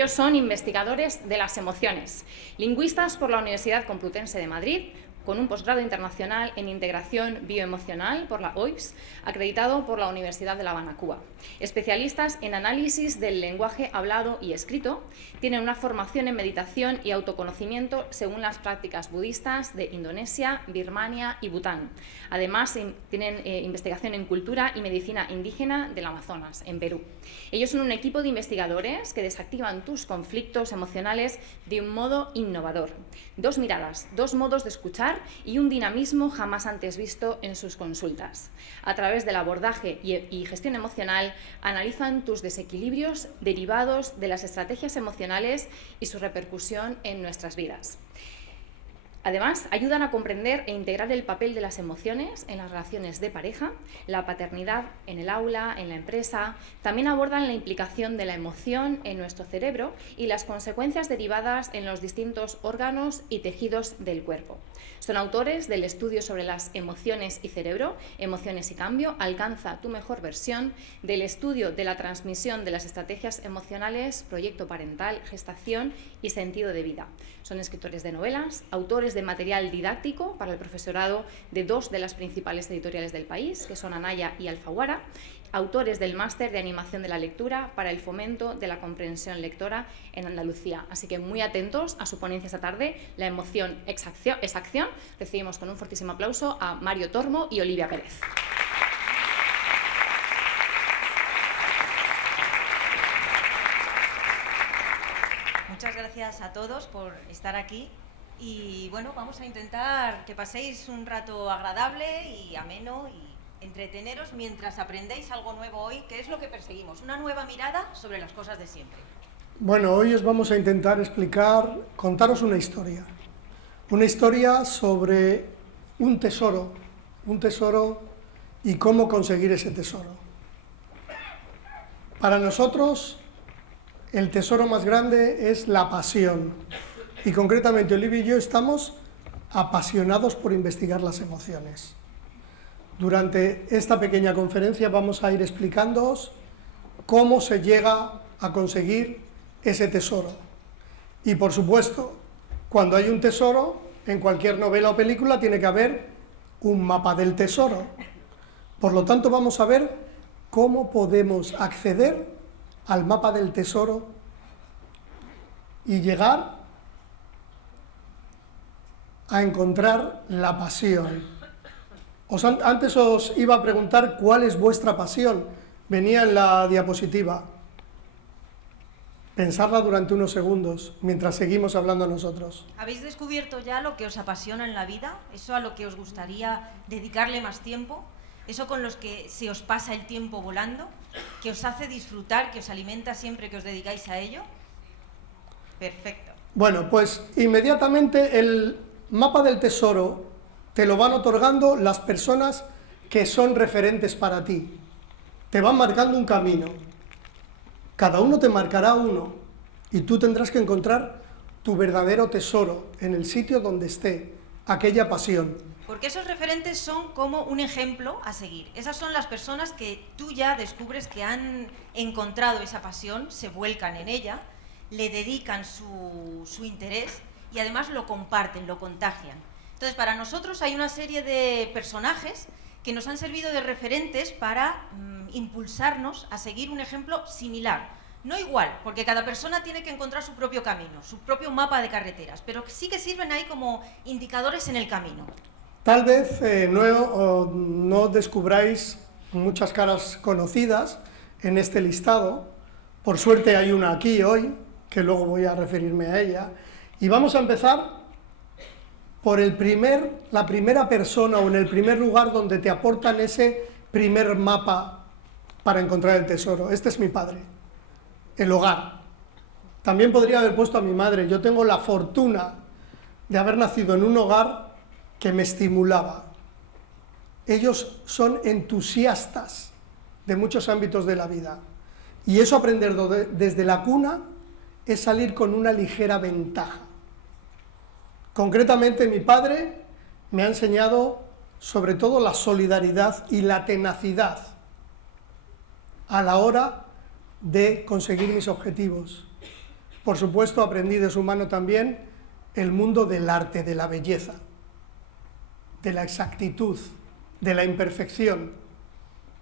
Ellos son investigadores de las emociones, lingüistas por la Universidad Complutense de Madrid, con un posgrado internacional en integración bioemocional por la OIBS, acreditado por la Universidad de La Habana, Cuba. Especialistas en análisis del lenguaje hablado y escrito, tienen una formación en meditación y autoconocimiento según las prácticas budistas de Indonesia, Birmania y Bután. Además, tienen investigación en cultura y medicina indígena del Amazonas, en Perú. Ellos son un equipo de investigadores que desactivan tus conflictos emocionales de un modo innovador. Dos miradas, dos modos de escuchar y un dinamismo jamás antes visto en sus consultas. A través del abordaje y gestión emocional, analizan tus desequilibrios derivados de las estrategias emocionales y su repercusión en nuestras vidas. Además, ayudan a comprender e integrar el papel de las emociones en las relaciones de pareja, la paternidad en el aula, en la empresa. También abordan la implicación de la emoción en nuestro cerebro y las consecuencias derivadas en los distintos órganos y tejidos del cuerpo. Son autores del estudio sobre las emociones y cerebro, emociones y cambio, alcanza tu mejor versión, del estudio de la transmisión de las estrategias emocionales, proyecto parental, gestación y sentido de vida. Son escritores de novelas, autores de material didáctico para el profesorado de dos de las principales editoriales del país, que son Anaya y Alfaguara, autores del máster de animación de la lectura para el fomento de la comprensión lectora en Andalucía. Así que muy atentos a su ponencia esta tarde, La emoción es acción. Recibimos con un fortísimo aplauso a Mario Tormo y Olivia Pérez. Muchas gracias a todos por estar aquí y bueno, vamos a intentar que paséis un rato agradable y ameno y entreteneros mientras aprendéis algo nuevo hoy, que es lo que perseguimos, una nueva mirada sobre las cosas de siempre. Bueno, hoy os vamos a intentar contaros una historia sobre un tesoro y cómo conseguir ese tesoro. Para nosotros, el tesoro más grande es la pasión, y concretamente Olivia y yo estamos apasionados por investigar las emociones. Durante esta pequeña conferencia vamos a ir explicándoos cómo se llega a conseguir ese tesoro. Y por supuesto, cuando hay un tesoro, en cualquier novela o película tiene que haber un mapa del tesoro. Por lo tanto, vamos a ver cómo podemos acceder al mapa del tesoro y llegar a encontrar la pasión. Antes os iba a preguntar cuál es vuestra pasión. Venía en la diapositiva. Pensarla durante unos segundos, mientras seguimos hablando nosotros. ¿Habéis descubierto ya lo que os apasiona en la vida? ¿Eso a lo que os gustaría dedicarle más tiempo? ¿Eso con los que se os pasa el tiempo volando? ¿Que os hace disfrutar, que os alimenta siempre que os dedicáis a ello? Perfecto. Bueno, pues inmediatamente el mapa del tesoro te lo van otorgando las personas que son referentes para ti. Te van marcando un camino. Cada uno te marcará uno y tú tendrás que encontrar tu verdadero tesoro en el sitio donde esté aquella pasión. Porque esos referentes son como un ejemplo a seguir. Esas son las personas que tú ya descubres que han encontrado esa pasión, se vuelcan en ella, le dedican su interés y además lo comparten, lo contagian. Entonces, para nosotros hay una serie de personajes que nos han servido de referentes para impulsarnos a seguir un ejemplo similar. No igual, porque cada persona tiene que encontrar su propio camino, su propio mapa de carreteras, pero sí que sirven ahí como indicadores en el camino. Tal vez no descubráis muchas caras conocidas en este listado. Por suerte hay una aquí hoy, que luego voy a referirme a ella. Y vamos a empezar por la primera persona o en el primer lugar donde te aportan ese primer mapa para encontrar el tesoro. Este es mi padre, el hogar. También podría haber puesto a mi madre. Yo tengo la fortuna de haber nacido en un hogar que me estimulaba. Ellos son entusiastas de muchos ámbitos de la vida. Y eso aprender desde la cuna es salir con una ligera ventaja. Concretamente, mi padre me ha enseñado sobre todo la solidaridad y la tenacidad a la hora de conseguir mis objetivos. por supuesto aprendí de su mano también el mundo del arte, de la belleza, de la exactitud, de la imperfección,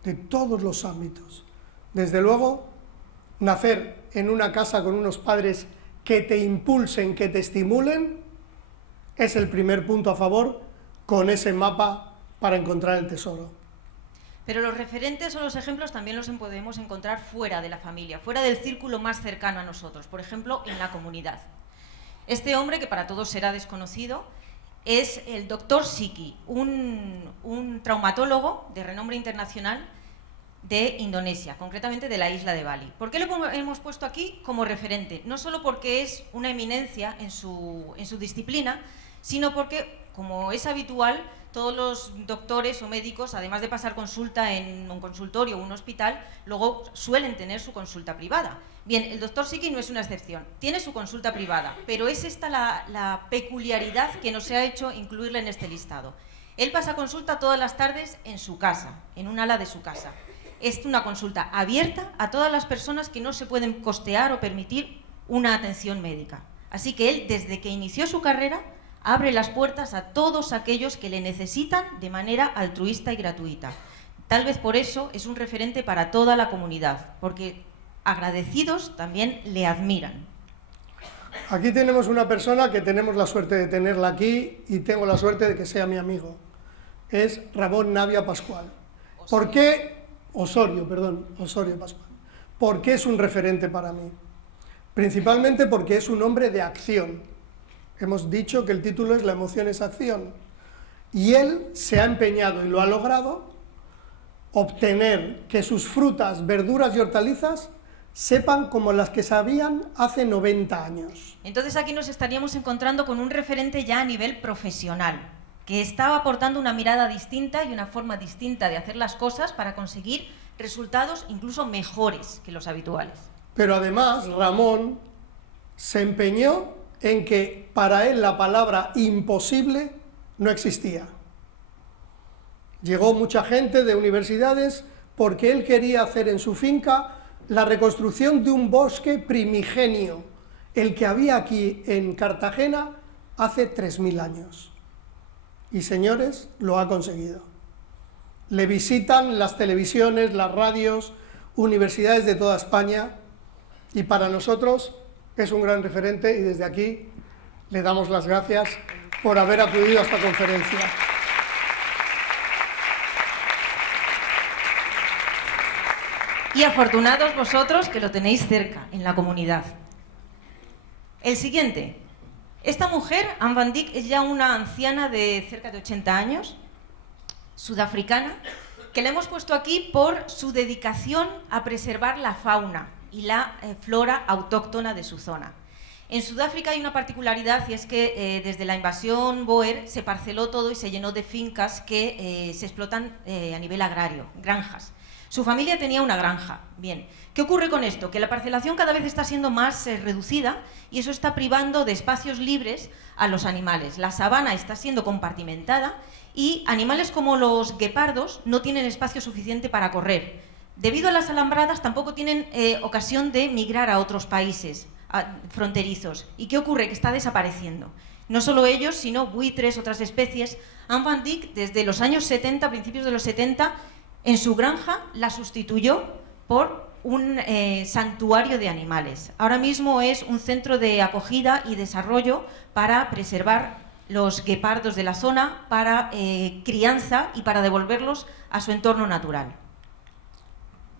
de todos los ámbitos. Desde luego, nacer en una casa con unos padres que te impulsen, que te estimulen, es el primer punto a favor con ese mapa para encontrar el tesoro. Pero los referentes o los ejemplos también los podemos encontrar fuera de la familia, fuera del círculo más cercano a nosotros, por ejemplo, en la comunidad. Este hombre, que para todos será desconocido, es el Dr. Siki, un traumatólogo de renombre internacional de Indonesia, concretamente de la isla de Bali. ¿Por qué lo hemos puesto aquí como referente? No solo porque es una eminencia en su disciplina, sino porque, como es habitual, todos los doctores o médicos, además de pasar consulta en un consultorio o un hospital, luego suelen tener su consulta privada. Bien, el Dr. Siki no es una excepción, tiene su consulta privada, pero es esta la peculiaridad que nos ha hecho incluirle en este listado. Él pasa consulta todas las tardes en su casa, en un ala de su casa. Es una consulta abierta a todas las personas que no se pueden costear o permitir una atención médica. Así que él, desde que inició su carrera, abre las puertas a todos aquellos que le necesitan de manera altruista y gratuita. Tal vez por eso es un referente para toda la comunidad, porque agradecidos también le admiran. Aquí tenemos una persona que tenemos la suerte de tenerla aquí y tengo la suerte de que sea mi amigo. Es Ramón Navia Pascual. ¿Por qué? Osorio Pascual. ¿Por qué es un referente para mí? Principalmente porque es un hombre de acción. Hemos dicho que el título es La emoción es acción. Y él se ha empeñado y lo ha logrado obtener que sus frutas, verduras y hortalizas sepan como las que sabían hace 90 años. Entonces aquí nos estaríamos encontrando con un referente ya a nivel profesional, que estaba aportando una mirada distinta y una forma distinta de hacer las cosas para conseguir resultados incluso mejores que los habituales. Pero además Ramón se empeñó en que para él la palabra imposible no existía. Llegó mucha gente de universidades porque él quería hacer en su finca la reconstrucción de un bosque primigenio, el que había aquí en Cartagena hace 3000 años. Y señores, lo ha conseguido. Le visitan las televisiones, las radios, universidades de toda España, y para nosotros es un gran referente y desde aquí le damos las gracias por haber acudido a esta conferencia. Y afortunados vosotros que lo tenéis cerca, en la comunidad. El siguiente. Esta mujer, Anne van Dyck, es ya una anciana de cerca de 80 años, sudafricana, que la hemos puesto aquí por su dedicación a preservar la fauna y la flora autóctona de su zona. En Sudáfrica hay una particularidad y es que desde la invasión Boer se parceló todo y se llenó de fincas que se explotan a nivel agrario, granjas. Su familia tenía una granja. Bien, ¿qué ocurre con esto? Que la parcelación cada vez está siendo más reducida y eso está privando de espacios libres a los animales. La sabana está siendo compartimentada y animales como los guepardos no tienen espacio suficiente para correr. Debido a las alambradas tampoco tienen ocasión de migrar a otros países fronterizos. ¿Y qué ocurre? Que está desapareciendo. No solo ellos, sino buitres, otras especies. Anne van Dyck, desde los años 70, principios de los 70, en su granja la sustituyó por un santuario de animales. Ahora mismo es un centro de acogida y desarrollo para preservar los guepardos de la zona, para crianza y para devolverlos a su entorno natural.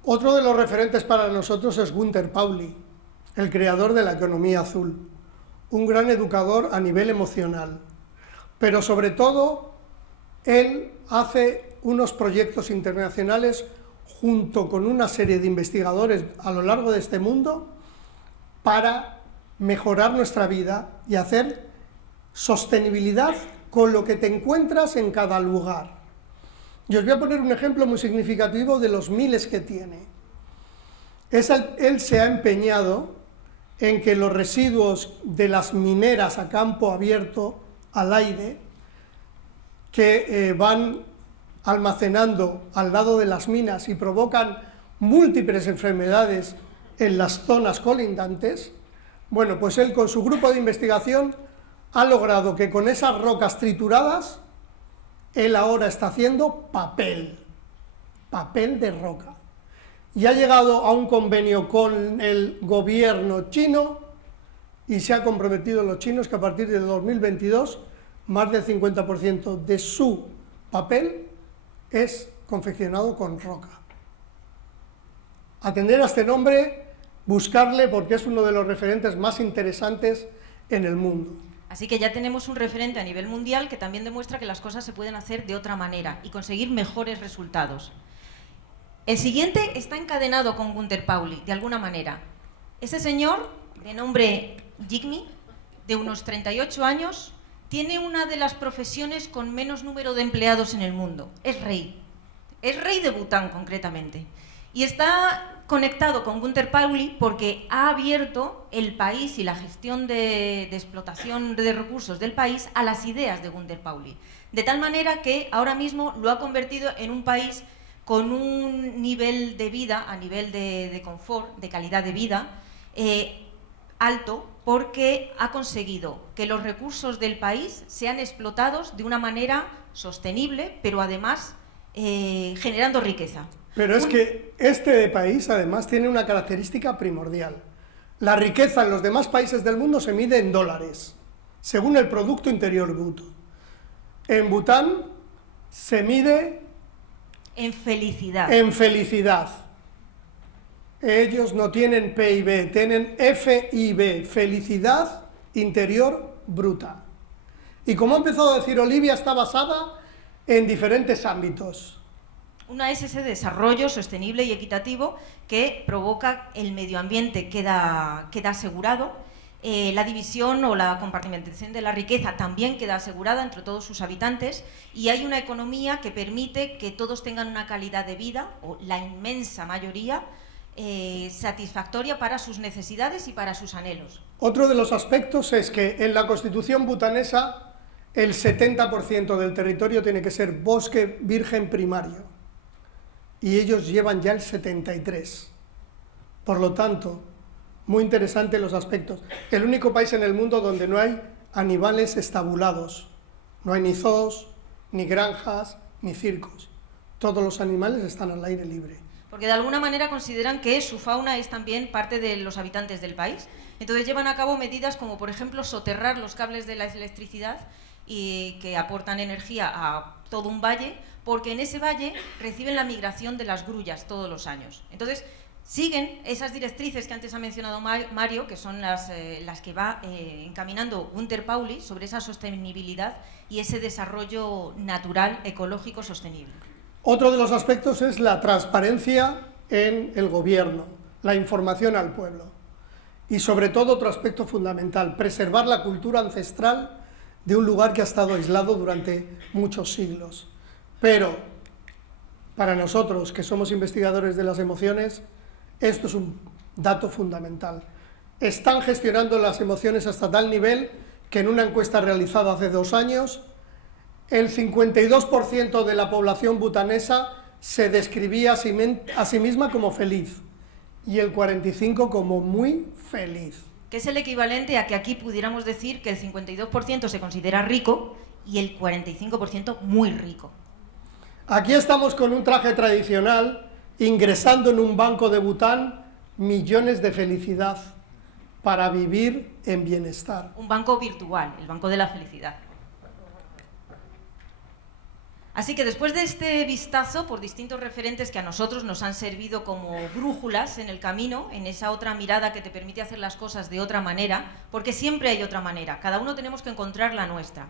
Otro de los referentes para nosotros es Günter Pauli, el creador de la economía azul, un gran educador a nivel emocional, pero sobre todo él hace unos proyectos internacionales junto con una serie de investigadores a lo largo de este mundo para mejorar nuestra vida y hacer sostenibilidad con lo que te encuentras en cada lugar. Y os voy a poner un ejemplo muy significativo de los miles que tiene. Él se ha empeñado en que los residuos de las mineras a campo abierto, al aire, que van almacenando al lado de las minas y provocan múltiples enfermedades en las zonas colindantes, Bueno, pues él con su grupo de investigación ha logrado que con esas rocas trituradas, él ahora está haciendo papel de roca. Y ha llegado a un convenio con el gobierno chino y se ha comprometido los chinos que a partir del 2022 más del 50% de su papel es confeccionado con roca. Atender a este nombre, buscarle porque es uno de los referentes más interesantes en el mundo. Así que ya tenemos un referente a nivel mundial que también demuestra que las cosas se pueden hacer de otra manera y conseguir mejores resultados. El siguiente está encadenado con Gunter Pauli, de alguna manera. Ese señor, de nombre Jigme, de unos 38 años, tiene una de las profesiones con menos número de empleados en el mundo. Es rey. Es rey de Bután, concretamente. Y está conectado con Gunter Pauli porque ha abierto el país y la gestión de explotación de recursos del país a las ideas de Gunter Pauli. De tal manera que ahora mismo lo ha convertido en un país con un nivel de vida, a nivel de confort, de calidad de vida, alto, porque ha conseguido que los recursos del país sean explotados de una manera sostenible, pero además generando riqueza. Pero es que este país además tiene una característica primordial. La riqueza en los demás países del mundo se mide en dólares, según el Producto Interior Bruto. En Bután se mide en felicidad. En felicidad. Ellos no tienen PIB, tienen FIB, felicidad interior bruta. Y como ha empezado a decir Olivia, está basada en diferentes ámbitos. Una es ese desarrollo sostenible y equitativo que provoca el medio ambiente, queda asegurado, la división o la compartimentación de la riqueza también queda asegurada entre todos sus habitantes y hay una economía que permite que todos tengan una calidad de vida, o la inmensa mayoría, satisfactoria para sus necesidades y para sus anhelos. Otro de los aspectos es que en la Constitución butanesa el 70% del territorio tiene que ser bosque virgen primario. Y ellos llevan ya el 73%. Por lo tanto, muy interesante los aspectos. El único país en el mundo donde no hay animales estabulados. No hay ni zoos, ni granjas, ni circos. Todos los animales están al aire libre. Porque de alguna manera consideran que su fauna es también parte de los habitantes del país. Entonces llevan a cabo medidas como, por ejemplo, soterrar los cables de la electricidad y que aportan energía a todo un valle, porque en ese valle reciben la migración de las grullas todos los años. Entonces, siguen esas directrices que antes ha mencionado Mario, que son las que va encaminando Gunter Pauli sobre esa sostenibilidad y ese desarrollo natural, ecológico, sostenible. Otro de los aspectos es la transparencia en el gobierno, la información al pueblo. Y sobre todo otro aspecto fundamental, preservar la cultura ancestral de un lugar que ha estado aislado durante muchos siglos. Pero para nosotros, que somos investigadores de las emociones, esto es un dato fundamental. Están gestionando las emociones hasta tal nivel que en una encuesta realizada hace 2 años, el 52% de la población butanesa se describía a sí misma como feliz y el 45% como muy feliz. Que es el equivalente a que aquí pudiéramos decir que el 52% se considera rico y el 45% muy rico. Aquí estamos con un traje tradicional, ingresando en un banco de Bután millones de felicidad para vivir en bienestar. Un banco virtual, el banco de la felicidad. Así que después de este vistazo por distintos referentes que a nosotros nos han servido como brújulas en el camino, en esa otra mirada que te permite hacer las cosas de otra manera, porque siempre hay otra manera, cada uno tenemos que encontrar la nuestra.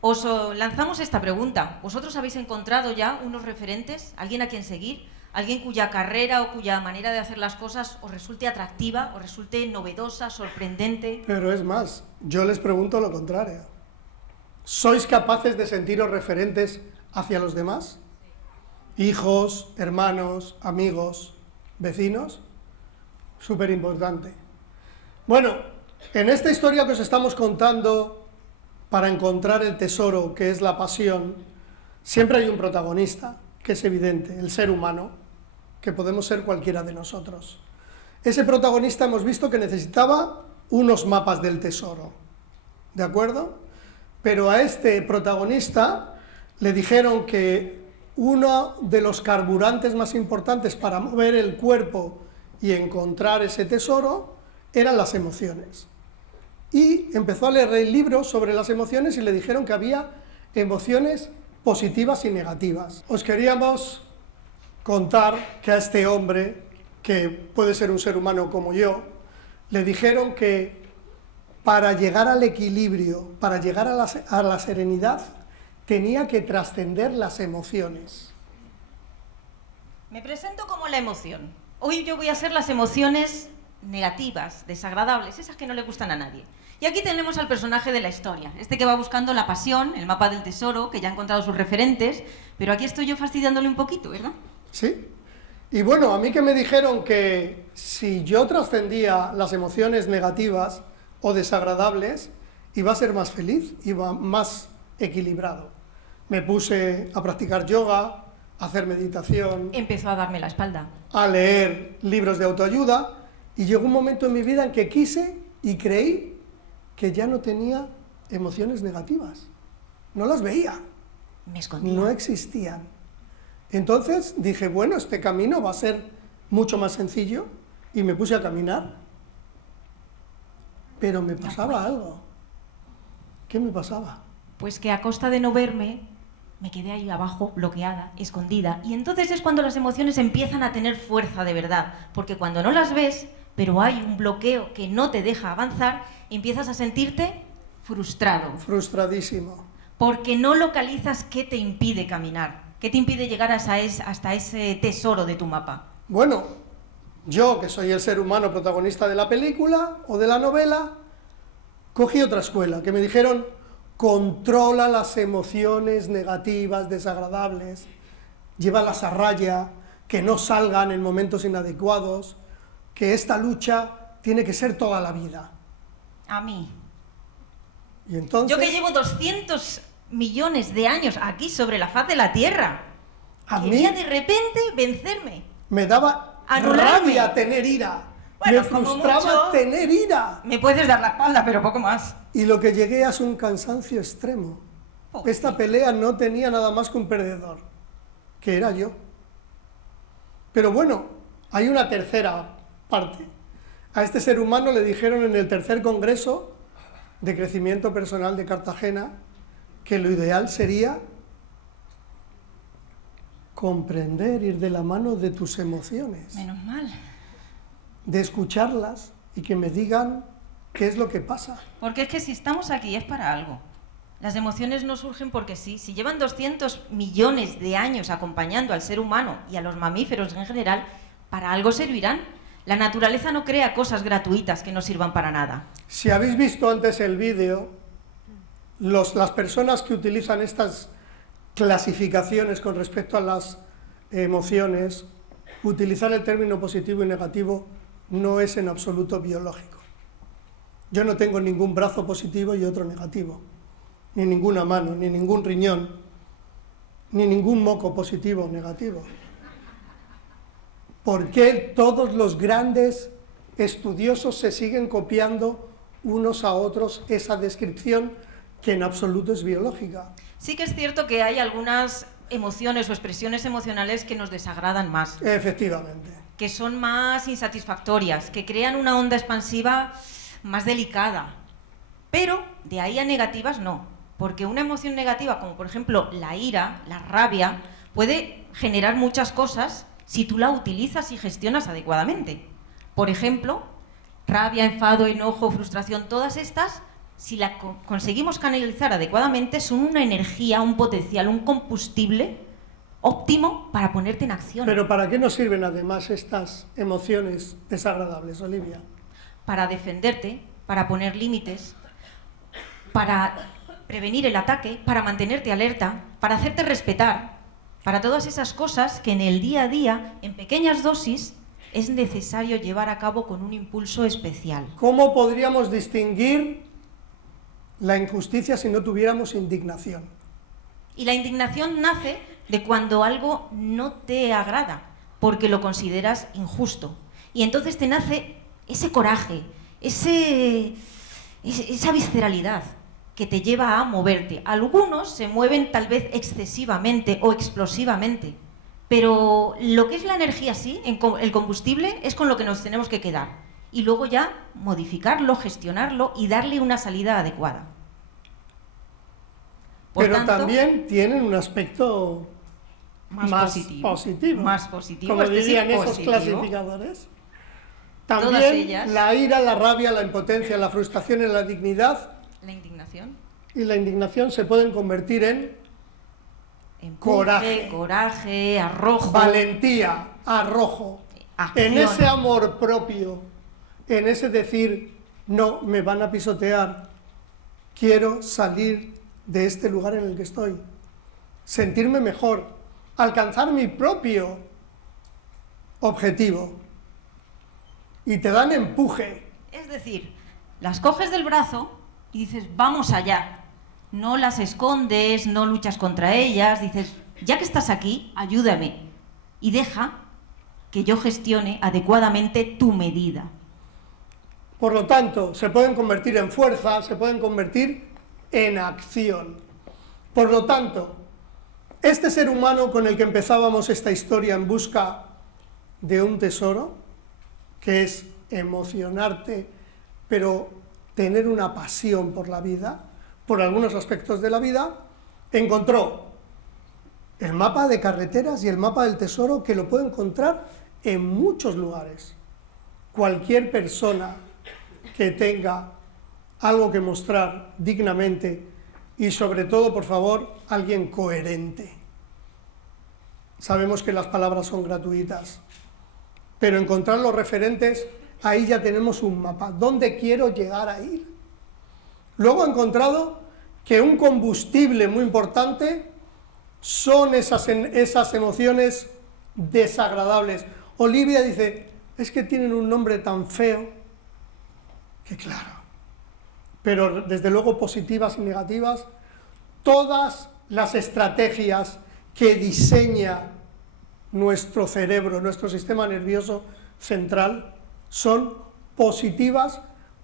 Os lanzamos esta pregunta. ¿Vosotros habéis encontrado ya unos referentes? ¿Alguien a quien seguir? ¿Alguien cuya carrera o cuya manera de hacer las cosas os resulte atractiva, os resulte novedosa, sorprendente? Pero es más, yo les pregunto lo contrario. ¿Sois capaces de sentiros referentes hacia los demás? Hijos, hermanos, amigos, vecinos. Súper importante. Bueno, en esta historia que os estamos contando, para encontrar el tesoro que es la pasión, siempre hay un protagonista, que es evidente, el ser humano, que podemos ser cualquiera de nosotros. Ese protagonista hemos visto que necesitaba unos mapas del tesoro, ¿de acuerdo? Pero a este protagonista le dijeron que uno de los carburantes más importantes para mover el cuerpo y encontrar ese tesoro eran las emociones. Y empezó a leer libros sobre las emociones y le dijeron que había emociones positivas y negativas. Os queríamos contar que a este hombre, que puede ser un ser humano como yo, le dijeron que para llegar al equilibrio, para llegar a la serenidad, tenía que trascender las emociones. Me presento como la emoción. Hoy yo voy a ser las emociones negativas, desagradables, esas que no le gustan a nadie. Y aquí tenemos al personaje de la historia, este que va buscando la pasión, el mapa del tesoro, que ya ha encontrado sus referentes, pero aquí estoy yo fastidiándole un poquito, ¿verdad? Sí. Y bueno, a mí que me dijeron que si yo trascendía las emociones negativas o desagradables, iba a ser más feliz, iba más equilibrado. Me puse a practicar yoga, a hacer meditación, Empezó a darme la espalda. a leer libros de autoayuda, y llegó un momento en mi vida en que quise y creí que ya no tenía emociones negativas. No las veía, Me escondía. no existían. Entonces dije, bueno, este camino va a ser mucho más sencillo, y me puse a caminar. Pero me pasaba algo. ¿Qué me pasaba? Pues que a costa de no verme, me quedé ahí abajo, bloqueada, escondida. Y entonces es cuando las emociones empiezan a tener fuerza de verdad. Porque cuando no las ves, pero hay un bloqueo que no te deja avanzar, empiezas a sentirte frustrado. Frustradísimo. Porque no localizas qué te impide caminar, qué te impide llegar hasta ese tesoro de tu mapa. Bueno, yo, que soy el ser humano protagonista de la película o de la novela, cogí otra escuela, que me dijeron, controla las emociones negativas, desagradables, llévalas a raya, que no salgan en momentos inadecuados, que esta lucha tiene que ser toda la vida. A mí. Y entonces, Yo que llevo 200 millones de años aquí sobre la faz de la Tierra, a mí quería de repente vencerme. me daba Anularme. rabia tener ira, Bueno, me como frustraba mucho- tener ira. Me puedes dar la espalda, pero poco más. Y lo que llegué es un cansancio extremo. Esta pelea no tenía nada más que un perdedor, que era yo. Pero bueno, hay una tercera parte. A este ser humano le dijeron en el tercer congreso de crecimiento personal de Cartagena que lo ideal sería comprender, ir de la mano de tus emociones, Menos mal. de escucharlas y que me digan qué es lo que pasa. Porque es que si estamos aquí es para algo. Las emociones no surgen porque sí. Si llevan 200 millones de años acompañando al ser humano y a los mamíferos en general, para algo servirán. La naturaleza no crea cosas gratuitas que no sirvan para nada. Si habéis visto antes el vídeo, las personas que utilizan estas clasificaciones con respecto a las emociones, utilizar el término positivo y negativo no es en absoluto biológico. Yo no tengo ningún brazo positivo y otro negativo, ni ninguna mano, ni ningún riñón, ni ningún moco positivo o negativo. ¿Por qué todos los grandes estudiosos se siguen copiando unos a otros esa descripción que en absoluto es biológica? Sí que es cierto que hay algunas emociones o expresiones emocionales que nos desagradan más, Efectivamente. que son más insatisfactorias, que crean una onda expansiva más delicada. Pero de ahí a negativas no, porque una emoción negativa, como por ejemplo la ira, la rabia, puede generar muchas cosas si tú la utilizas y gestionas adecuadamente. Por ejemplo, rabia, enfado, enojo, frustración, todas estas, si la conseguimos canalizar adecuadamente, son una energía, un potencial, un combustible óptimo para ponerte en acción. Pero ¿para qué nos sirven además estas emociones desagradables, Olivia? Para defenderte, para poner límites, para prevenir el ataque, para mantenerte alerta, para hacerte respetar, para todas esas cosas que en el día a día, en pequeñas dosis, es necesario llevar a cabo con un impulso especial. ¿Cómo podríamos distinguir la injusticia si no tuviéramos indignación? Y la indignación nace de cuando algo no te agrada, porque lo consideras injusto. Y entonces te nace ese coraje, esa visceralidad que te lleva a moverte. Algunos se mueven tal vez excesivamente o explosivamente, pero lo que es la energía sí, el combustible, es con lo que nos tenemos que quedar. Y luego ya modificarlo, gestionarlo y darle una salida adecuada. Por Pero tanto, también tienen un aspecto más positivo. Más positivo. Como este sí, dirían esos positivo. clasificadores. Todas También ellas. la ira, la rabia, la impotencia, la frustración y la dignidad La indignación. y la indignación se pueden convertir en Empuje, coraje, arrojo. valentía, arrojo, Acción. en ese amor propio, en ese decir, no, me van a pisotear, quiero salir de este lugar en el que estoy, sentirme mejor, alcanzar mi propio objetivo. Y te dan empuje. Es decir, las coges del brazo y dices, vamos allá. No las escondes, no luchas contra ellas, dices, ya que estás aquí, ayúdame. Y deja que yo gestione adecuadamente tu medida. Por lo tanto, se pueden convertir en fuerza, se pueden convertir en acción. Por lo tanto, este ser humano con el que empezábamos esta historia en busca de un tesoro, que es emocionarte, pero tener una pasión por la vida, por algunos aspectos de la vida, encontró el mapa de carreteras y el mapa del tesoro, que lo puede encontrar en muchos lugares. Cualquier persona que tenga algo que mostrar dignamente y sobre todo, por favor, alguien coherente. Sabemos que las palabras son gratuitas, pero encontrar los referentes, ahí ya tenemos un mapa. ¿Dónde quiero llegar a ir? Luego he encontrado que un combustible muy importante son esas emociones desagradables. Olivia dice, es que tienen un nombre tan feo, que claro, pero desde luego positivas y negativas, todas las estrategias que diseña nuestro cerebro, nuestro sistema nervioso central, son positivas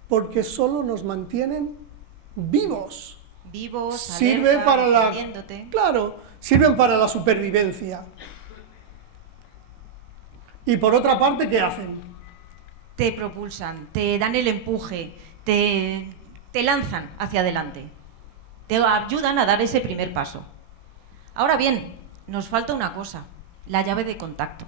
porque solo nos mantienen vivos. Vivos, Sirve alerta, para la, defendiéndote. claro, sirven para la supervivencia. Y por otra parte, ¿qué hacen? Te propulsan, te dan el empuje, te lanzan hacia adelante. Te ayudan a dar ese primer paso. Ahora bien, nos falta una cosa. La llave de contacto.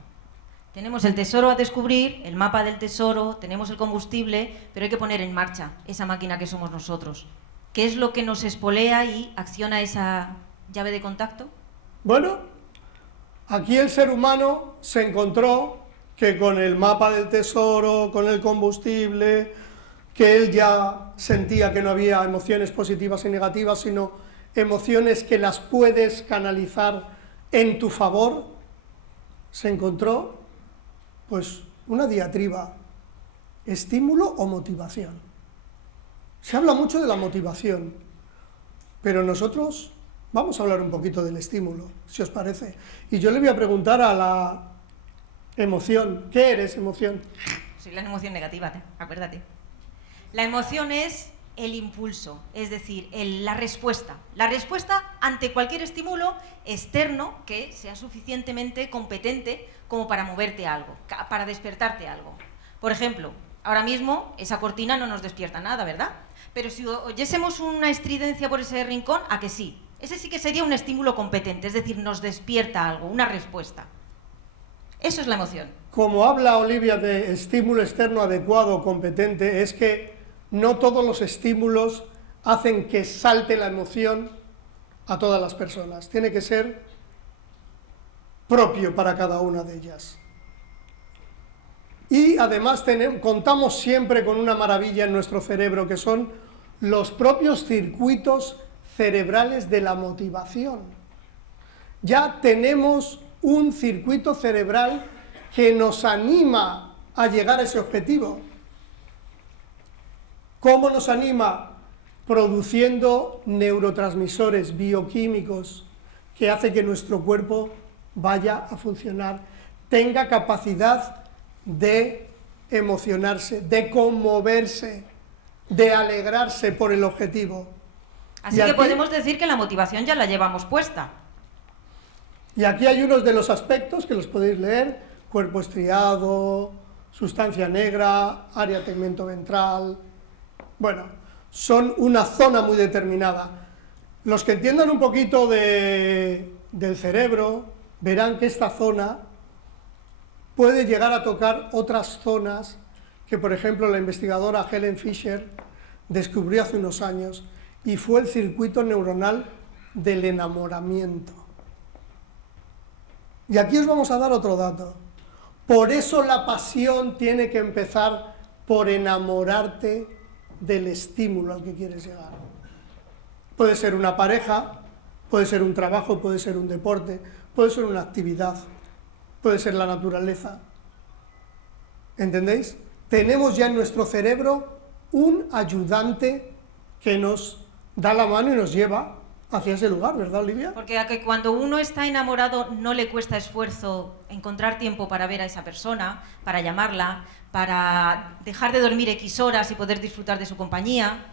Tenemos el tesoro a descubrir, el mapa del tesoro, tenemos el combustible, pero hay que poner en marcha esa máquina que somos nosotros. ¿Qué es lo que nos espolea y acciona esa llave de contacto? Bueno, aquí el ser humano se encontró que con el mapa del tesoro, con el combustible, que él ya sentía que no había emociones positivas y negativas, sino emociones que las puedes canalizar en tu favor, se encontró pues una diatriba, estímulo o motivación. Se habla mucho de la motivación, pero nosotros vamos a hablar un poquito del estímulo, si os parece. Y yo le voy a preguntar a la emoción, ¿qué eres emoción? Soy la emoción negativa, acuérdate. La emoción es el impulso, es decir, la respuesta. La respuesta ante cualquier estímulo externo que sea suficientemente competente como para moverte algo, para despertarte algo. Por ejemplo, ahora mismo esa cortina no nos despierta nada, ¿verdad? Pero si oyésemos una estridencia por ese rincón, ¿a que sí? Ese sí que sería un estímulo competente, es decir, nos despierta algo, una respuesta. Eso es la emoción. Como habla Olivia de estímulo externo adecuado o competente, es que no todos los estímulos hacen que salte la emoción a todas las personas. Tiene que ser propio para cada una de ellas. Y además contamos siempre con una maravilla en nuestro cerebro, que son los propios circuitos cerebrales de la motivación. Ya tenemos un circuito cerebral que nos anima a llegar a ese objetivo. ¿Cómo nos anima? Produciendo neurotransmisores bioquímicos que hace que nuestro cuerpo vaya a funcionar, tenga capacidad de emocionarse, de conmoverse, de alegrarse por el objetivo. Así que podemos decir que la motivación ya la llevamos puesta. Y aquí hay unos de los aspectos que los podéis leer: cuerpo estriado, sustancia negra, área tegmento ventral. Bueno, son una zona muy determinada. Los que entiendan un poquito del cerebro verán que esta zona puede llegar a tocar otras zonas que, por ejemplo, la investigadora Helen Fisher descubrió hace unos años, y fue el circuito neuronal del enamoramiento. Y aquí os vamos a dar otro dato. Por eso la pasión tiene que empezar por enamorarte del estímulo al que quieres llegar. Puede ser una pareja, puede ser un trabajo, puede ser un deporte, puede ser una actividad, puede ser la naturaleza. ¿Entendéis? Tenemos ya en nuestro cerebro un ayudante que nos da la mano y nos lleva hacia ese lugar, ¿verdad, Olivia? Porque a que cuando uno está enamorado no le cuesta esfuerzo encontrar tiempo para ver a esa persona, para llamarla, para dejar de dormir X horas y poder disfrutar de su compañía.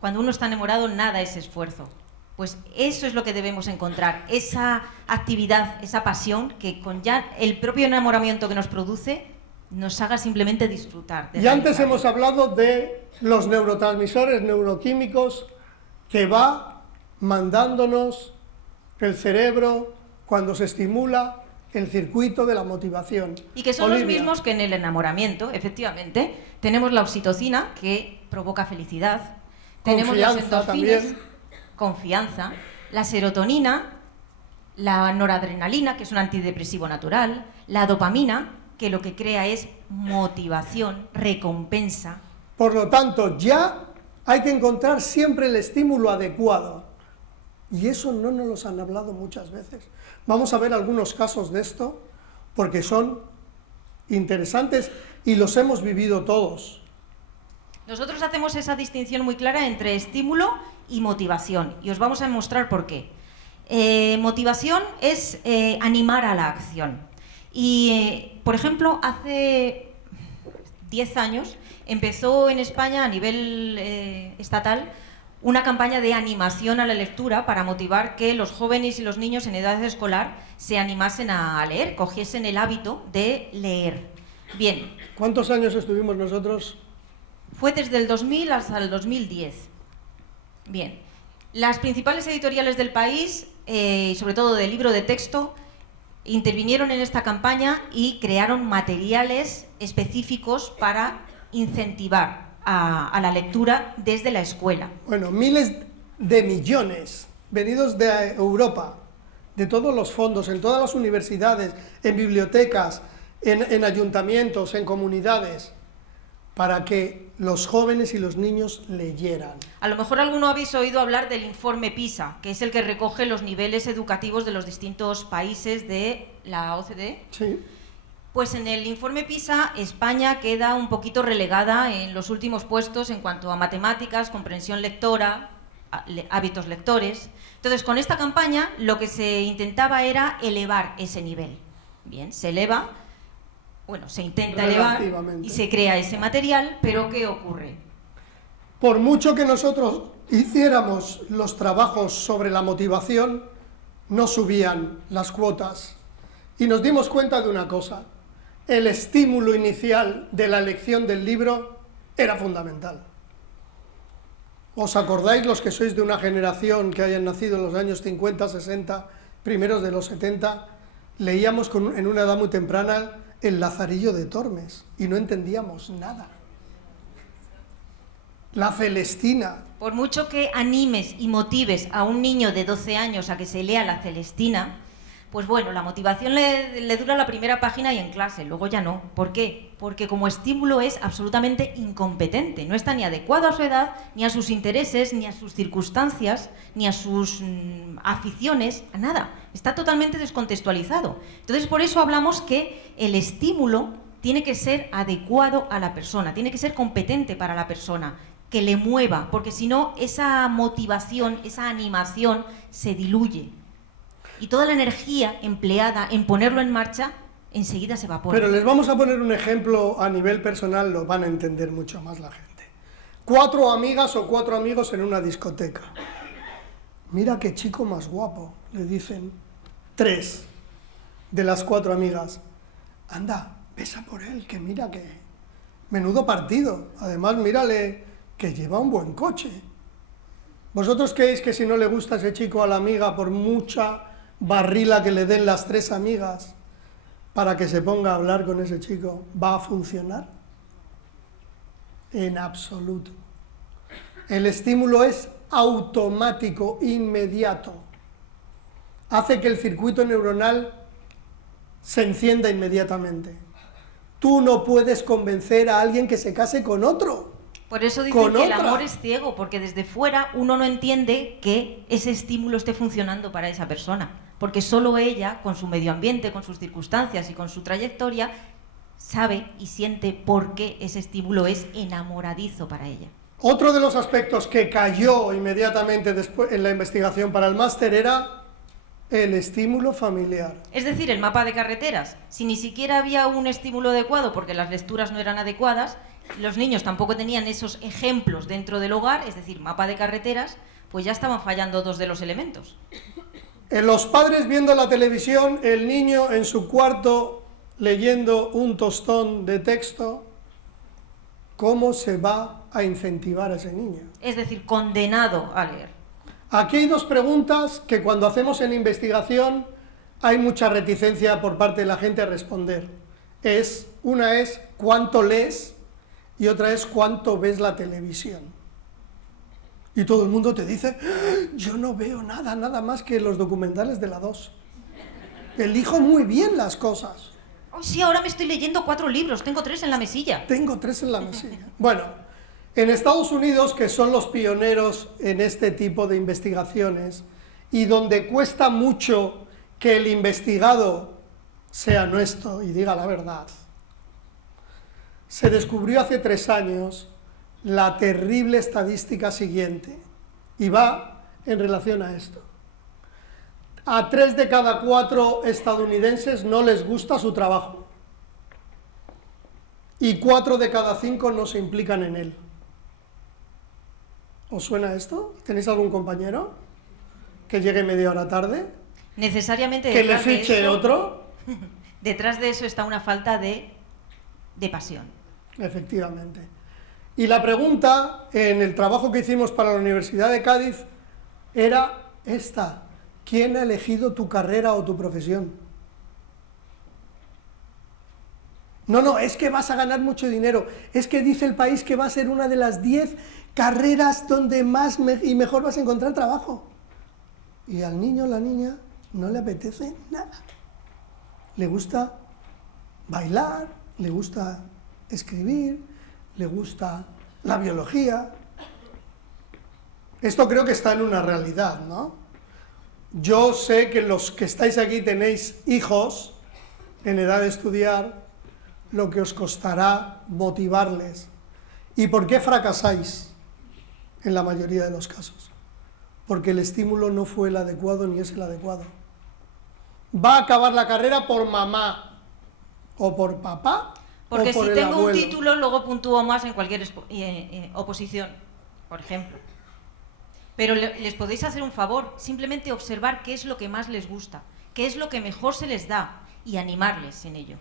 Cuando uno está enamorado, nada es esfuerzo. Pues eso es lo que debemos encontrar, esa actividad, esa pasión que con ya el propio enamoramiento que nos produce nos haga simplemente disfrutar. Y antes hemos hablado de los neurotransmisores neuroquímicos que va mandándonos el cerebro cuando se estimula el circuito de la motivación. Y que son Olivia. los mismos que en el enamoramiento, efectivamente. Tenemos la oxitocina, que provoca felicidad. Tenemos las endorfinas, confianza. La serotonina, la noradrenalina, que es un antidepresivo natural. La dopamina, que lo que crea es motivación, recompensa. Por lo tanto, ya hay que encontrar siempre el estímulo adecuado. Y eso no nos lo han hablado muchas veces. Vamos a ver algunos casos de esto, porque son interesantes y los hemos vivido todos. Nosotros hacemos esa distinción muy clara entre estímulo y motivación, y os vamos a mostrar por qué. Motivación es animar a la acción. Y, por ejemplo, hace 10 años empezó en España a nivel estatal una campaña de animación a la lectura para motivar que los jóvenes y los niños en edad escolar se animasen a leer, cogiesen el hábito de leer. Bien. ¿Cuántos años estuvimos nosotros? Fue desde el 2000 hasta el 2010. Bien. Las principales editoriales del país, sobre todo de libro de texto, intervinieron en esta campaña y crearon materiales específicos para incentivar a la lectura desde la escuela. Bueno, miles de millones venidos de Europa, de todos los fondos, en todas las universidades, en bibliotecas, en ayuntamientos, en comunidades, para que los jóvenes y los niños leyeran. A lo mejor alguno habéis oído hablar del informe PISA, que es el que recoge los niveles educativos de los distintos países de la OCDE. Sí. Pues en el informe PISA, España queda un poquito relegada en los últimos puestos en cuanto a matemáticas, comprensión lectora, hábitos lectores. Entonces, con esta campaña lo que se intentaba era elevar ese nivel. Bien, se eleva, bueno, se intenta elevar y se crea ese material, pero ¿qué ocurre? Por mucho que nosotros hiciéramos los trabajos sobre la motivación, no subían las cuotas. Y nos dimos cuenta de una cosa: el estímulo inicial de la elección del libro era fundamental. ¿Os acordáis, los que sois de una generación que hayan nacido en los años 50, 60, primeros de los 70, leíamos en una edad muy temprana El Lazarillo de Tormes y no entendíamos nada? La Celestina. Por mucho que animes y motives a un niño de 12 años a que se lea La Celestina, pues bueno, la motivación le dura la primera página y en clase, luego ya no. ¿Por qué? Porque como estímulo es absolutamente incompetente, no está ni adecuado a su edad, ni a sus intereses, ni a sus circunstancias, ni a sus aficiones, a nada. Está totalmente descontextualizado. Entonces, por eso hablamos que el estímulo tiene que ser adecuado a la persona, tiene que ser competente para la persona, que le mueva, porque si no, esa motivación, esa animación se diluye. Y toda la energía empleada en ponerlo en marcha enseguida se evapora. Pero les vamos a poner un ejemplo a nivel personal, lo van a entender mucho más la gente. 4 amigas o 4 amigos en una discoteca. Mira qué chico más guapo, le dicen 3 de las 4 amigas. Anda, besa por él, que mira que... Menudo partido. Además, mírale que lleva un buen coche. ¿Vosotros creéis que si no le gusta ese chico a la amiga, por mucha barrila que le den las 3 amigas para que se ponga a hablar con ese chico, va a funcionar? En absoluto. El estímulo es automático, inmediato. Hace que el circuito neuronal se encienda inmediatamente. Tú no puedes convencer a alguien que se case con otro. Por eso dicen que el amor es ciego, porque desde fuera uno no entiende que ese estímulo esté funcionando para esa persona. Porque solo ella, con su medio ambiente, con sus circunstancias y con su trayectoria, sabe y siente por qué ese estímulo es enamoradizo para ella. Otro de los aspectos que cayó inmediatamente después en la investigación para el máster era el estímulo familiar. Es decir, el mapa de carreteras. Si ni siquiera había un estímulo adecuado porque las lecturas no eran adecuadas, los niños tampoco tenían esos ejemplos dentro del hogar, es decir, mapa de carreteras, pues ya estaban fallando 2 de los elementos. Los padres viendo la televisión, el niño en su cuarto leyendo un tostón de texto, ¿cómo se va a incentivar a ese niño? Es decir, condenado a leer. Aquí hay 2 preguntas que cuando hacemos en investigación hay mucha reticencia por parte de la gente a responder. Una es ¿cuánto lees? Y otra es ¿cuánto ves la televisión? Y todo el mundo te dice, yo no veo nada más que los documentales de la 2. Elijo muy bien las cosas. Oh, sí, ahora me estoy leyendo 4 libros, tengo 3 en la mesilla. Tengo 3 en la mesilla. Bueno, en Estados Unidos, que son los pioneros en este tipo de investigaciones, y donde cuesta mucho que el investigado sea honesto y diga la verdad, se descubrió hace 3 años la terrible estadística siguiente, y va en relación a esto. A 3 de cada 4 estadounidenses no les gusta su trabajo, y 4 de cada 5 no se implican en él. ¿Os suena esto? ¿Tenéis algún compañero que llegue media hora tarde? Necesariamente ¿Que le fiche otro? Detrás de eso está una falta de pasión. Efectivamente. Y la pregunta en el trabajo que hicimos para la Universidad de Cádiz era esta: ¿quién ha elegido tu carrera o tu profesión? No, es que vas a ganar mucho dinero, es que dice el país que va a ser una de las 10 carreras donde más y mejor vas a encontrar trabajo. Y al niño o la niña no le apetece nada. Le gusta bailar, le gusta escribir, le gusta la biología. Esto creo que está en una realidad, ¿no? Yo sé que los que estáis aquí tenéis hijos en edad de estudiar, lo que os costará motivarles. ¿Y por qué fracasáis en la mayoría de los casos? Porque el estímulo no fue el adecuado ni es el adecuado. Va a acabar la carrera por mamá o por papá. Porque o por si el tengo abuelo. un título, luego puntúo más en cualquier oposición, por ejemplo. Pero les podéis hacer un favor, simplemente observar qué es lo que más les gusta, qué es lo que mejor se les da y animarles en ello.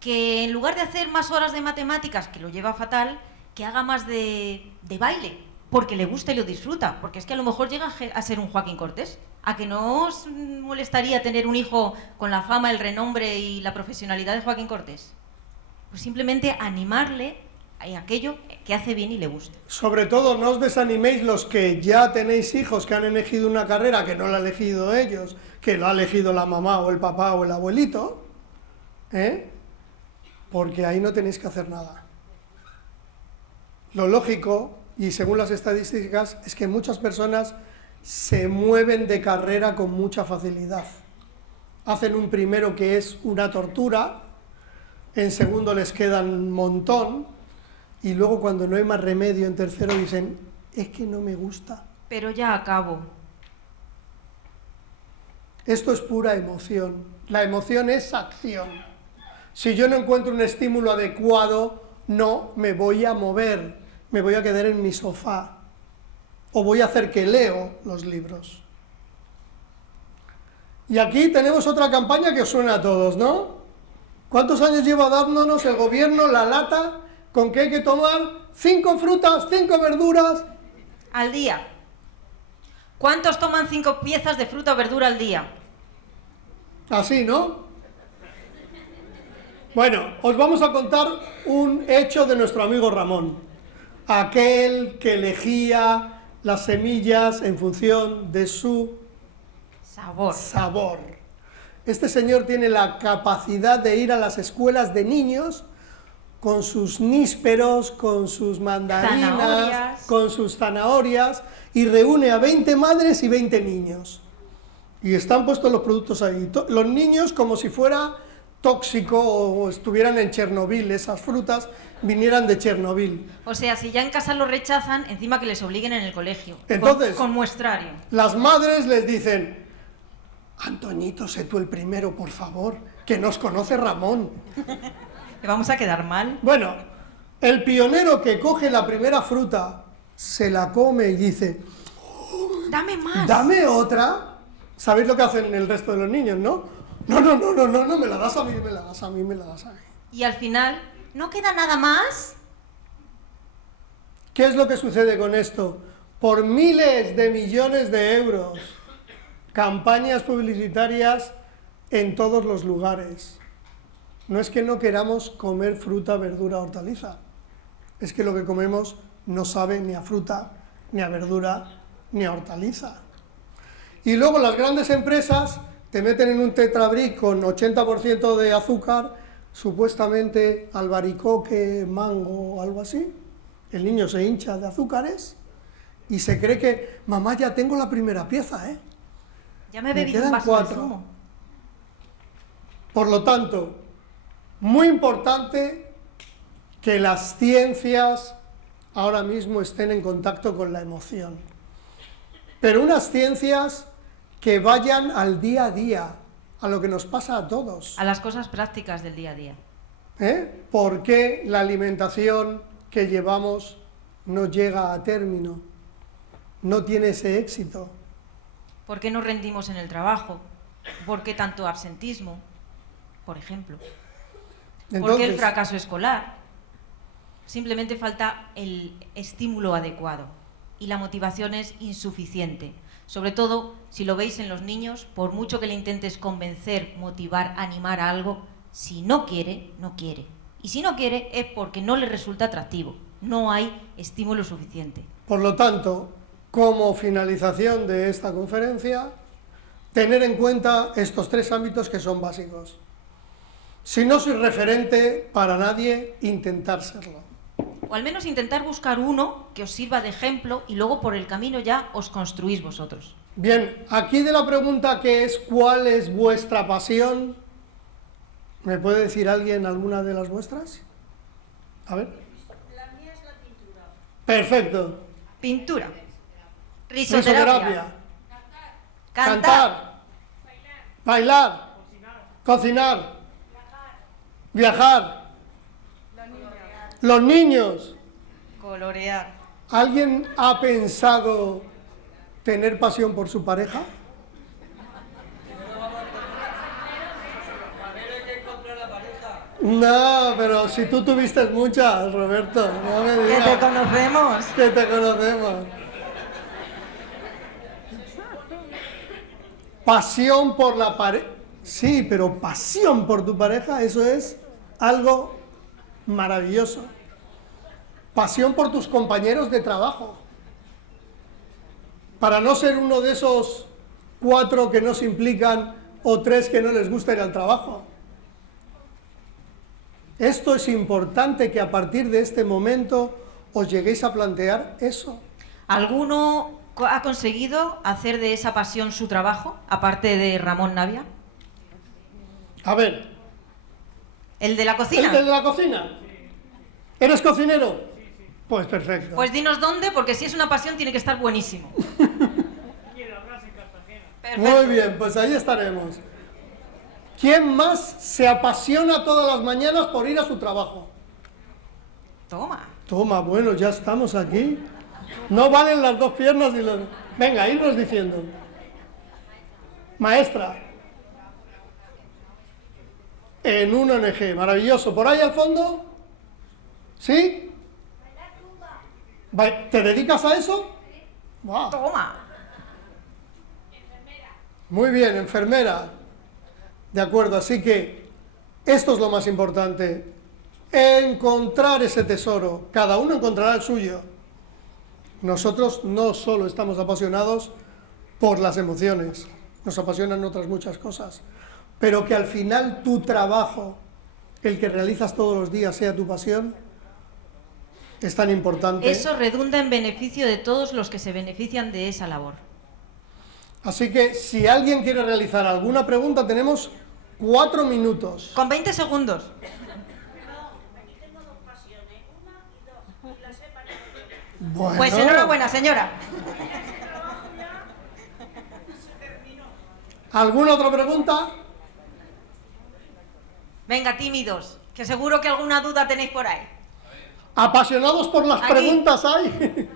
Que en lugar de hacer más horas de matemáticas, que lo lleva fatal, que haga más de baile, porque le gusta y lo disfruta, porque es que a lo mejor llega a ser un Joaquín Cortés. ¿A que no os molestaría tener un hijo con la fama, el renombre y la profesionalidad de Joaquín Cortés? Pues simplemente animarle a aquello que hace bien y le gusta. Sobre todo, no os desaniméis los que ya tenéis hijos que han elegido una carrera que no la han elegido ellos, que lo ha elegido la mamá o el papá o el abuelito, porque ahí no tenéis que hacer nada. Lo lógico, y según las estadísticas, es que muchas personas se mueven de carrera con mucha facilidad. Hacen un primero que es una tortura, en segundo les quedan un montón, y luego cuando no hay más remedio en tercero dicen, es que no me gusta. Pero ya acabo. Esto es pura emoción. La emoción es acción. Si yo no encuentro un estímulo adecuado, no me voy a mover, me voy a quedar en mi sofá, o voy a hacer que leo los libros. Y aquí tenemos otra campaña que os suena a todos, ¿no? ¿Cuántos años lleva dándonos el gobierno la lata con que hay que tomar 5 frutas, 5 verduras? Al día. ¿Cuántos toman 5 piezas de fruta o verdura al día? Así, ¿no? Bueno, os vamos a contar un hecho de nuestro amigo Ramón, aquel que elegía las semillas en función de su sabor. Este señor tiene la capacidad de ir a las escuelas de niños con sus nísperos, con sus mandarinas, Zanahorias. con sus zanahorias, y reúne a 20 madres y 20 niños. Y están puestos los productos ahí. Los niños, como si fuera tóxico o estuvieran en Chernobyl, esas frutas vinieran de Chernobyl. O sea, si ya en casa lo rechazan, encima que les obliguen en el colegio. Entonces, con muestrario. Las madres les dicen: Antoñito, sé tú el primero, por favor, que nos conoce Ramón. ¿Le vamos a quedar mal? Bueno, el pionero que coge la primera fruta, se la come y dice: ¡Dame más! dame otra. ¿Sabéis lo que hacen el resto de los niños, no? No, me la das a mí, me la das a mí, me la das a mí. Y al final, ¿no queda nada más? ¿Qué es lo que sucede con esto? Por miles de millones de euros, campañas publicitarias en todos los lugares. No es que no queramos comer fruta, verdura, hortaliza. Es que lo que comemos no sabe ni a fruta, ni a verdura, ni a hortaliza. Y luego las grandes empresas te meten en un tetrabric con 80% de azúcar, supuestamente albaricoque, mango o algo así. El niño se hincha de azúcares y se cree que, mamá, ya tengo la primera pieza, ¿eh? Ya me he Me bebido un quedan vaso de 4. zumo. Por lo tanto, muy importante que las ciencias ahora mismo estén en contacto con la emoción. Pero unas ciencias que vayan al día a día, a lo que nos pasa a todos. A las cosas prácticas del día a día. ¿Por qué la alimentación que llevamos no llega a término? No tiene ese éxito. ¿Por qué no rendimos en el trabajo? ¿Por qué tanto absentismo? Por ejemplo. ¿Por qué el Entonces, fracaso escolar? Simplemente falta el estímulo adecuado y la motivación es insuficiente. Sobre todo, si lo veis en los niños, por mucho que le intentes convencer, motivar, animar a algo, si no quiere, no quiere. Y si no quiere es porque no le resulta atractivo. No hay estímulo suficiente. por lo tanto, como finalización de esta conferencia, tener en cuenta estos 3 ámbitos que son básicos. Si no soy referente para nadie, intentar serlo. O al menos intentar buscar uno que os sirva de ejemplo y luego por el camino ya os construís vosotros. Bien, aquí de la pregunta que es ¿cuál es vuestra pasión? ¿Me puede decir alguien alguna de las vuestras? A ver. La mía es la pintura. Perfecto. Pintura. Risoterapia. Cantar. Bailar. Cocinar. Viajar. Los niños. Colorear. ¿Alguien ha pensado tener pasión por su pareja? No, pero si tú tuviste muchas, Roberto, no me digas. ¡Que te conocemos! Que te conocemos. Pasión por la pareja. Sí, pero pasión por tu pareja, eso es algo maravilloso. Pasión por tus compañeros de trabajo. Para no ser uno de esos 4 que no se implican o 3 que no les gusta ir al trabajo. Esto es importante que a partir de este momento os lleguéis a plantear eso. ¿Alguno ha conseguido hacer de esa pasión su trabajo, aparte de Ramón Navia? A ver, ¿El de la cocina? ¿el de la cocina? ¿Eres cocinero? Pues perfecto. Pues dinos dónde, porque si es una pasión tiene que estar buenísimo. Perfecto. Muy bien, pues ahí estaremos. ¿Quién más se apasiona todas las mañanas por ir a su trabajo? Toma. Toma, bueno, ya estamos aquí. No valen las dos piernas y los... Venga, irnos diciendo. Maestra. En una ONG, maravilloso. ¿Por ahí al fondo? ¿Sí? ¿Te dedicas a eso? Wow. Toma. Muy bien, enfermera. De acuerdo, así que esto es lo más importante. Encontrar ese tesoro. Cada uno encontrará el suyo. Nosotros no solo estamos apasionados por las emociones, nos apasionan otras muchas cosas, pero que al final tu trabajo, el que realizas todos los días, sea tu pasión, es tan importante. Eso redunda en beneficio de todos los que se benefician de esa labor. Así que si alguien quiere realizar alguna pregunta, tenemos 4 minutos. Con 20 segundos. Aquí tengo dos pasiones, una y dos, y las he parido yo. Bueno, Pues enhorabuena, señora. ¿alguna otra pregunta? Venga, tímidos, que seguro que alguna duda tenéis por ahí. ¿Apasionados por las Aquí. preguntas hay?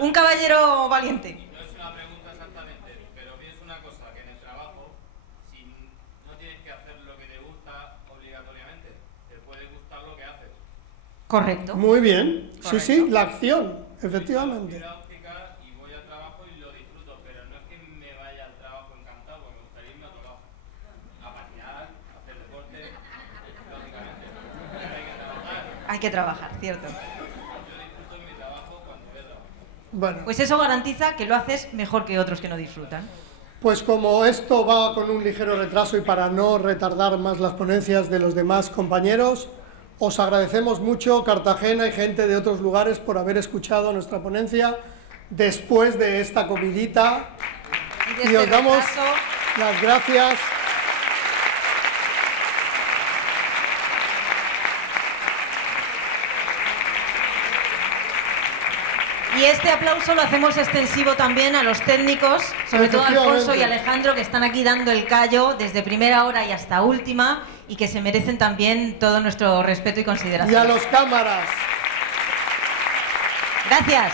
Un caballero valiente. No es una pregunta exactamente, pero pienso una cosa, que en el trabajo, si no tienes que hacer lo que te gusta obligatoriamente, te puede gustar lo que haces. Correcto. Muy bien, sí, sí, Correcto. la acción, efectivamente. Fibra óptica y voy al trabajo y lo disfruto, pero no es que me vaya al trabajo encantado, porque me gustaría irme a otro lado. A patinar, a hacer deporte, lógicamente. Pero hay que trabajar. Hay que trabajar, cierto. Yo disfruto en mi trabajo cuando voy a trabajar. Bueno, Pues eso garantiza que lo haces mejor que otros que no disfrutan. pues como esto va con un ligero retraso y para no retardar más las ponencias de los demás compañeros, os agradecemos mucho, Cartagena y gente de otros lugares, por haber escuchado nuestra ponencia después de esta comidita. Y Y os damos retraso, las gracias. y este aplauso lo hacemos extensivo también a los técnicos, sobre todo a Alfonso y Alejandro, que están aquí dando el callo desde primera hora y hasta última, y que se merecen también todo nuestro respeto y Y consideración. a los cámaras. Gracias.